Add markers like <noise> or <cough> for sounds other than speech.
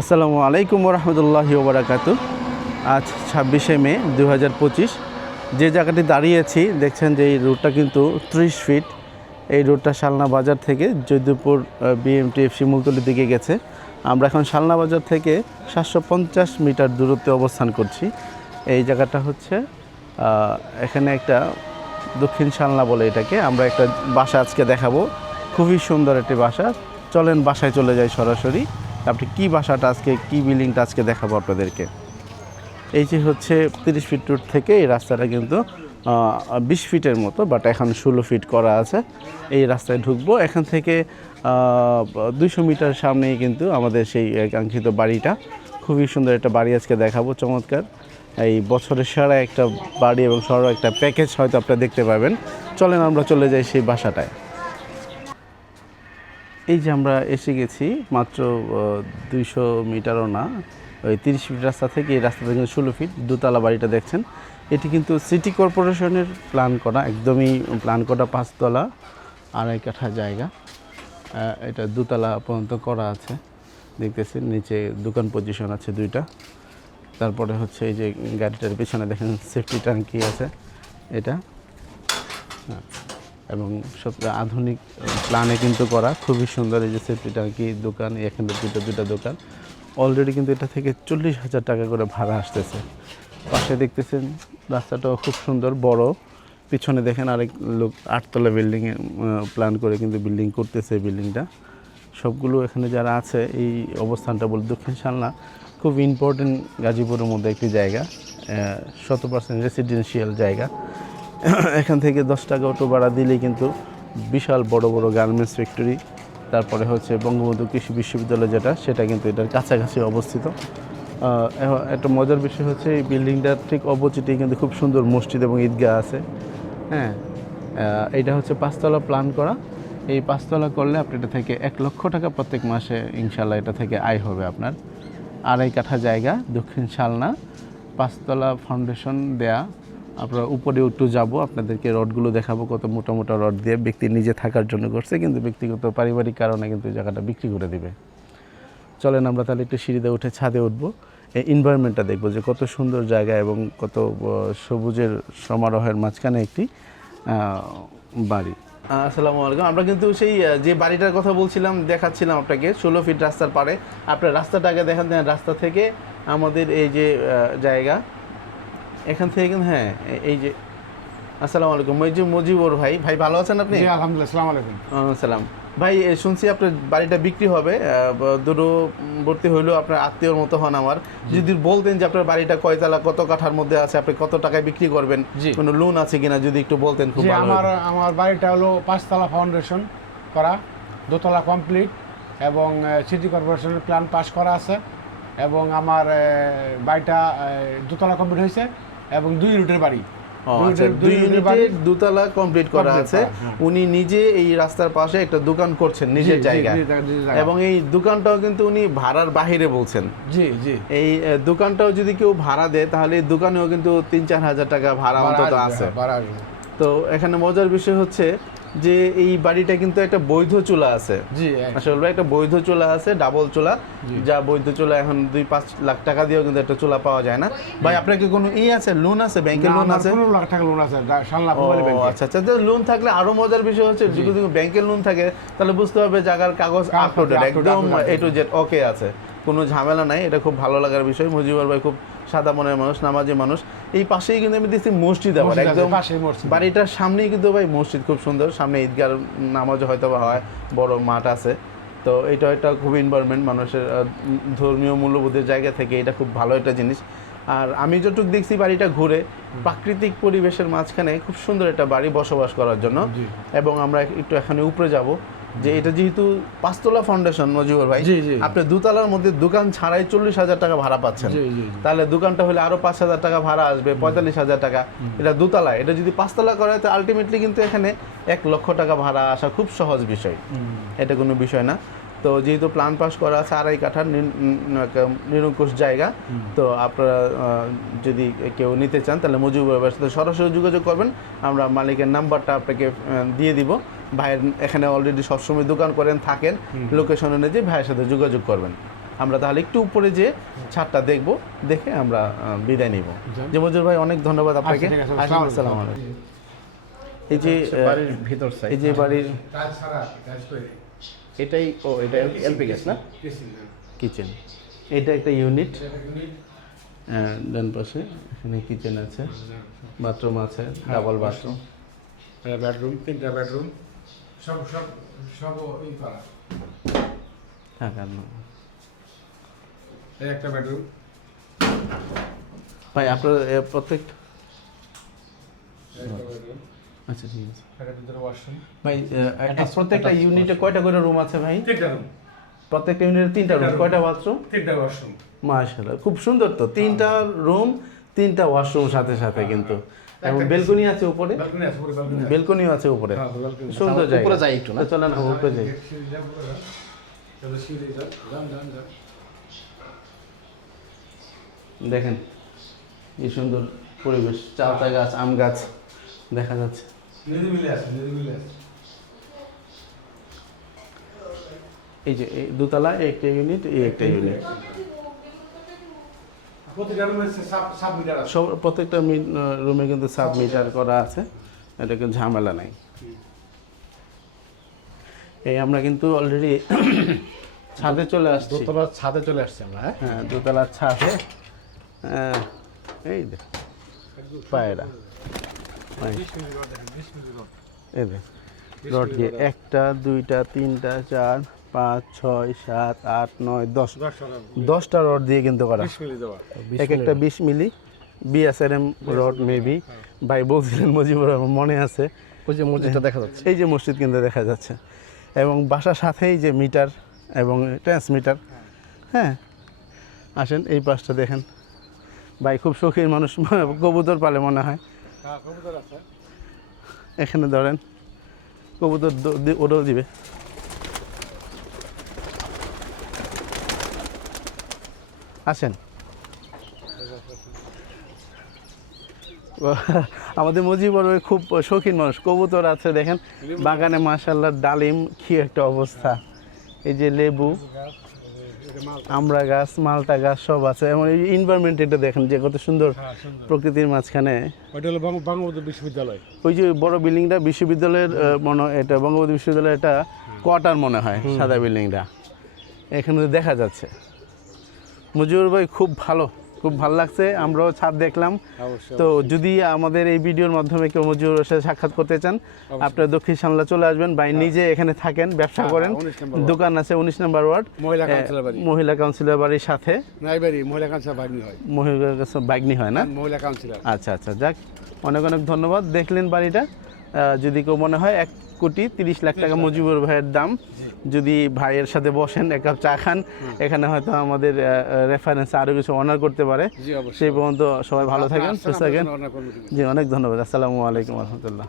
আসসালামু আলাইকুম রহমতুল্লাহি ওবরাকাতু। আজ ছাব্বিশে মে দু হাজার পঁচিশ। যে জায়গাটি দাঁড়িয়েছি, দেখছেন যে এই রোডটা কিন্তু ত্রিশ ফিট। এই রোডটা শালনা বাজার থেকে জৈদপুর বিএমটি শিমুলতলির দিকে গেছে। আমরা এখন শালনা বাজার থেকে সাতশো পঞ্চাশ মিটার দূরত্বে অবস্থান করছি। এই জায়গাটা হচ্ছে এখানে একটা দক্ষিণ শালনা বলে এটাকে। আমরা একটা বাসা আজকে দেখাবো। খুবই সুন্দর একটি বাসা। চলেন বাসায় চলে যাই সরাসরি। আপনি কি বাসাটা আজকে, কি বিল্ডিংটা আজকে দেখাবো আপনাদেরকে? এই যে হচ্ছে তিরিশ ফিট রুট থেকে এই রাস্তাটা কিন্তু বিশ ফিটের মতো বাট এখন ষোলো ফিট করা আছে। এই রাস্তায় ঢুকবো। এখান থেকে দুইশো মিটার সামনেই কিন্তু আমাদের সেই কাঙ্ক্ষিত বাড়িটা। খুবই সুন্দর একটা বাড়ি আজকে দেখাবো, চমৎকার। এই বছরের সারা একটা বাড়ি এবং সারা একটা প্যাকেজ হয়তো আপনারা দেখতে পাবেন। চলেন আমরা চলে যাই সেই বাসাটায়। এই যে আমরা এসে গেছি মাত্র দুইশো মিটারও না ওই তিরিশ ফিট রাস্তা থেকে এই রাস্তা থেকে ষোলো ফিট দোতলা বাড়িটা দেখছেন। এটি কিন্তু সিটি কর্পোরেশনের প্ল্যান করা একদমই প্ল্যান করা পাঁচতলা আড়াই কাঠা জায়গা। এটা দোতলা পর্যন্ত করা আছে দেখতেছেন নিচে দোকান পজিশন আছে দুইটা। তারপরে হচ্ছে এই যে গাড়িটার পিছনে দেখেন সেফটি ট্যাঙ্কি আছে এটা। হ্যাঁ, এবং সব আধুনিক প্ল্যানে কিন্তু করা। খুবই সুন্দর এই যে সেফটি ট্যাঙ্কি দোকান এখানে দুটো দুটো দোকান। অলরেডি কিন্তু এটা থেকে চল্লিশ হাজার টাকা করে ভাড়া আসতেছে। পাশে দেখতেছেন, রাস্তাটাও খুব সুন্দর, বড়। পিছনে দেখেন আরেক লোক আটতলা বিল্ডিংয়ে প্ল্যান করে কিন্তু বিল্ডিং করতেছে বিল্ডিংটা সবগুলো এখানে যারা আছে, এই অবস্থানটা বল দক্ষিণ সালনা খুব ইম্পর্টেন্ট গাজীপুরের মধ্যে একটি জায়গা শত পার্সেন্ট রেসিডেন্সিয়াল জায়গা। <laughs> এখান থেকে দশ টাকা অটো ভাড়া দিলেই কিন্তু বিশাল বড় বড় গার্মেন্টস ফ্যাক্টরি, তারপরে হচ্ছে বঙ্গবন্ধু কৃষি বিশ্ববিদ্যালয় যেটা, সেটা কিন্তু এটার কাছাকাছি অবস্থিত। একটা মজার বিষয় হচ্ছে এই বিল্ডিংটার ঠিক অপোজিটেই কিন্তু খুব সুন্দর মসজিদ এবং ঈদগাহ আছে। হ্যাঁ এটা হচ্ছে পাঁচতলা প্ল্যান করা। এই পাঁচতলা করলে আপনি এটা থেকে এক লক্ষ টাকা প্রত্যেক মাসে ইনশাল্লাহ এটা থেকে আয় হবে আপনার। আড়াই কাঠা জায়গা, দক্ষিণ শালনা, পাঁচতলা ফাউন্ডেশন দেয়া। আমরা উপরে একটু যাব, আপনাদেরকে রডগুলো দেখাবো, কত মোটা মোটা রড দিয়ে ব্যক্তি নিজে থাকার জন্য করছে, কিন্তু ব্যক্তিগত পারিবারিক কারণে কিন্তু জায়গাটা বিক্রি করে দিবে। চলেন আমরা তাহলে একটু সিঁড়িতে উঠে ছাদে উঠবো, এই এনভায়রনমেন্টটা দেখব যে কত সুন্দর জায়গা এবং কত সবুজের সমারোহের মাঝখানে একটি বাড়ি। আসসালামু আলাইকুম। আমরা কিন্তু সেই যে বাড়িটার কথা বলছিলাম, দেখাচ্ছিলাম আপনাকে, ষোলো ফিট রাস্তার পারে আপনার রাস্তাটাকে দেখান দেন রাস্তা থেকে আমাদের এই যে জায়গা এখান থেকে কিন্তু হ্যাঁ এই যে আসসালামু আলাইকুম। ওই যে মুজিবুর ভাই ভাই ভালো আছেন আপনি? জি আলহামদুলিল্লাহ আসসালামু আলাইকুম। সালাম ভাই শুনছি আপনার বাড়িটা বিক্রি হবে দূরবর্তী হইলেও আপনার আত্মীয়র মতো হন আমার। যদি বলতেন যে আপনার বাড়িটা কয়তলা কত কাঠার মধ্যে আছে আপনি কত টাকায় বিক্রি করবেন। কোনো লোন আছে কিনা যদি একটু বলতেন খুব ভালো আমার আমার বাড়িটা হলো পাঁচতলা ফাউন্ডেশন করা দোতলা কমপ্লিট এবং সিটি কর্পোরেশনের প্ল্যান পাস করা আছে এবং আমার বাড়িটা দোতলা কমপ্লিট হয়েছে। এবং দুই রুটের বাড়ি দুই আচ্ছা, ইউনিটের দুতলা কমপ্লিট করা আছে হ্যাঁ। উনি নিজে এই রাস্তার পাশে একটা দোকান করছেন নিজের জায়গায়। এবং এই দোকানটাও কিন্তু উনি ভাড়ার বাহিরে বলছেন জি জি এই দোকানটাও যদি কেউ ভাড়া দেয় তাহলে দোকানেও কিন্তু তিন চার হাজার টাকা ভাড়া অন্তত আছে হ্যাঁ। তো এখানে মজার বিষয় হচ্ছে যে এই বাড়িটা কিন্তু একটা বৈধ চুলা আছে। আসলে একটা বৈধ চুলা আছে ডাবল চুলা। যা বৈধ চুলা এখন দুই পাঁচ লাখ টাকা দিয়েও কিন্তু একটা চুলা পাওয়া যায় না। ভাই আপনার কি কোনো ই আছে? লোন আছে? ব্যাংকের লোন আছে? লাখ টাকা লোন আচ্ছা আচ্ছা লোন থাকলে আরও মজার বিষয় হচ্ছে যদি ব্যাংকের লোন থাকে তাহলে বুঝতে হবে জায়গার কাগজ আপলোডেড একদম। এ টু জেড ওকে আছে। কোনো ঝামেলা নাই এটা খুব ভালো লাগার বিষয়। মুজিবুর ভাই খুব সাদা মনের মানুষ নামাজি মানুষ। এই পাশেই কিন্তু আমি দেখছি মসজিদ আবার একদম বাড়িটার সামনেই কিন্তু ভাই মসজিদ খুব সুন্দর। সামনে ঈদগার নামাজ হয়তো বা হয় বড় মাঠ আছে। তো এটা একটা খুব এনভায়রনমেন্ট মানুষের ধর্মীয় মূল্যবোধের জায়গা থেকে এটা খুব ভালো একটা জিনিস। আর আমি যতটুকু দেখছি বাড়িটা ঘুরে প্রাকৃতিক পরিবেশের মাঝখানে খুব সুন্দর একটা বাড়ি বসবাস করার জন্য। এবং আমরা একটু এখানে উপরে যাব। যে এটা যেহেতু পাঁচতলা ফাউন্ডেশন নজিবর ভাই। আপনি দুতলার মধ্যে দোকান ছাড়াই চল্লিশ হাজার টাকা ভাড়া পাচ্ছেন। তাহলে দোকানটা হলে আরও পাঁচ হাজার টাকা ভাড়া আসবে পঁয়তাল্লিশ হাজার টাকা। এটা দুতলা এটা যদি পাঁচতলা করে তো আলটিমেটলি কিন্তু এখানে এক লক্ষ টাকা ভাড়া আসা খুব সহজ বিষয়। এটা কোনো বিষয় না। তো যেহেতু প্ল্যান পাস করা আছে আড়াই কাঠার নিরঙ্কুশ জায়গা তো আপনারা যদি কেউ নিতে চান তাহলে মজিবুর সাথে সরাসরি যোগাযোগ করবেন। আমরা মালিকের নাম্বারটা আপনাকে দিয়ে দিব। ভাইয়ের এখানে অলরেডি সবসময় দোকান করেন থাকেন। লোকেশন অনুযায়ী ভাইয়ের সাথে যোগাযোগ করবেন। আমরা তাহলে একটু উপরে যে ছাদটা দেখব দেখে আমরা বিদায় নিব। যে মজুর ভাই অনেক ধন্যবাদ আপনাকে। আচ্ছা, আছে, আসসালামু আলাইকুম। এই যে বাড়ির ভিতর সাইড এই যে বাড়ির কাজ ছাড়া কাজ করে। এটাই ও এটা এলপি গ্যাস না? কিচেন এটা একটা ইউনিট ডান পাশে এখানে কিচেন আছে বাথরুম আছে ডাবল বাথরুম বেডরুম তিনটা বেডরুম সব সব সব ই করা। হ্যাঁ কেন একটা বেডরুম ভাই আপনার এ, প্রত্যেক একটা বেডরুম আচ্ছা ঠিক আছে। এটার ভিতরে ওয়াশরুম ভাই প্রত্যেকটা ইউনিটে কয়টা করে রুম আছে ভাই? তিনটা রুম প্রত্যেকটা ইউনিটে তিনটা রুম কয়টা বাথরুম তিনটা ওয়াশরুম মাশাআল্লাহ খুব সুন্দর তো। তিনটা রুম তিনটা ওয়াশরুম সাথে সাথে কিন্তু। এবং বেলকনি আছে উপরে? বেলকনিও আছে উপরে হ্যাঁ সুন্দর আচ্ছা, জায়গা। উপরে যাই একটু না? চলেন হ্যাঁ, উপরে যাই। দেখেন কি সুন্দর পরিবেশ। চালতা গাছ আম গাছ দেখা যাচ্ছে। নিরিবিলি আছে নিরিবিলি আছে এই যে এই দোতলা এই একটা ইউনিট এই একটা ইউনিট প্রতিটা রুমে সাব সাব মিটার আছে। সব প্রত্যেকটা রুমে কিন্তু সাব মিটার করা আছে। এটা কিন্তু ঝামেলা নাই। এই আমরা কিন্তু অলরেডি ছাদে চলে আসছি। দোতলার ছাদে চলে আসছে আমরা হ্যাঁ? হ্যাঁ দোতলার ছাদে। হ্যাঁ, এই পায়রা। পায়। এই রড দিয়ে একটা দুইটা তিনটা চার পাঁচ ছয় সাত আট নয় দশ। দশ দশটা রড দিয়ে কিন্তু করা। এক একটা বিশ মিলি। BSRM rod maybe. ভাই বলছিলেন মুজিবুর রহমান মনে আছে? ওই যে মসজিদটা দেখা যাচ্ছে। এই যে মসজিদ কিন্তু দেখা যাচ্ছে। এবং বাসার সাথেই যে মিটার এবং ট্রান্সমিটার। হ্যাঁ। আসেন এই পাশটা দেখেন। ভাই খুব শৌখিন মানুষ কবুতর পালে মনে হয় হ্যাঁ। এখানে ধরেন কবুতর ওটাও দিবে। আসেন। <laughs> আমাদের মুজিবর খুব শৌখিন মানুষ কবুতর আছে দেখেন। বাগানে মাসাল্লাহ ডালিম কি একটা অবস্থা। এই যে লেবু। আমড়া গাছ মালটা গাছ সব আছে। এবং এই এনভায়রনমেন্ট এটা দেখেন যে কত সুন্দর হ্যাঁ প্রকৃতির মাঝখানে। ওইটা হলো বঙ্গবন্ধু বিশ্ববিদ্যালয়। ওই যে বড় বিল্ডিংটা বিশ্ববিদ্যালয়ের মনে হয় এটা বঙ্গবন্ধু বিশ্ববিদ্যালয় এটা কোয়ার্টার মনে হয় সাদা বিল্ডিংটা। এখানে দেখা যাচ্ছে। মুজিবুর ভাই খুব ভালো। খুব ভালো লাগছে আমরাও ছাদ দেখলাম। তো যদি আমাদের এই ভিডিওর মাধ্যমে কেউ মুজিবুরের সাথে সাক্ষাৎ করতে চান আপনারা দক্ষিণ সামলা চলে আসবেন ভাই নিজে এখানে থাকেন ব্যবসা হ্যাঁ, করেন। হ্যাঁ, 19 নম্বর ওয়ার্ড। দোকান আছে উনিশ নম্বর ওয়ার্ড মহিলা কাউন্সিলর মহিলা কাউন্সিলর বাড়ির সাথে। মহিলা কাউন্সিলর হয়। হয় না? মহিলা কাউন্সিলর। আচ্ছা আচ্ছা যাক অনেক অনেক ধন্যবাদ দেখলেন বাড়িটা। যদি কেউ মনে হয় এক কোটি তিরিশ লাখ টাকা মুজিবুর ভাইয়ের দাম। যদি ভাইয়ের সাথে বসেন এক কাপ চা খান এখানে হয়তো আমাদের রেফারেন্স আরও কিছু অনার করতে পারে। সেই পর্যন্ত সবাই ভালো থাকেন সুস্থ থাকেন। জি অনেক ধন্যবাদ। আসসালামু আলাইকুম রহমতুল্লাহ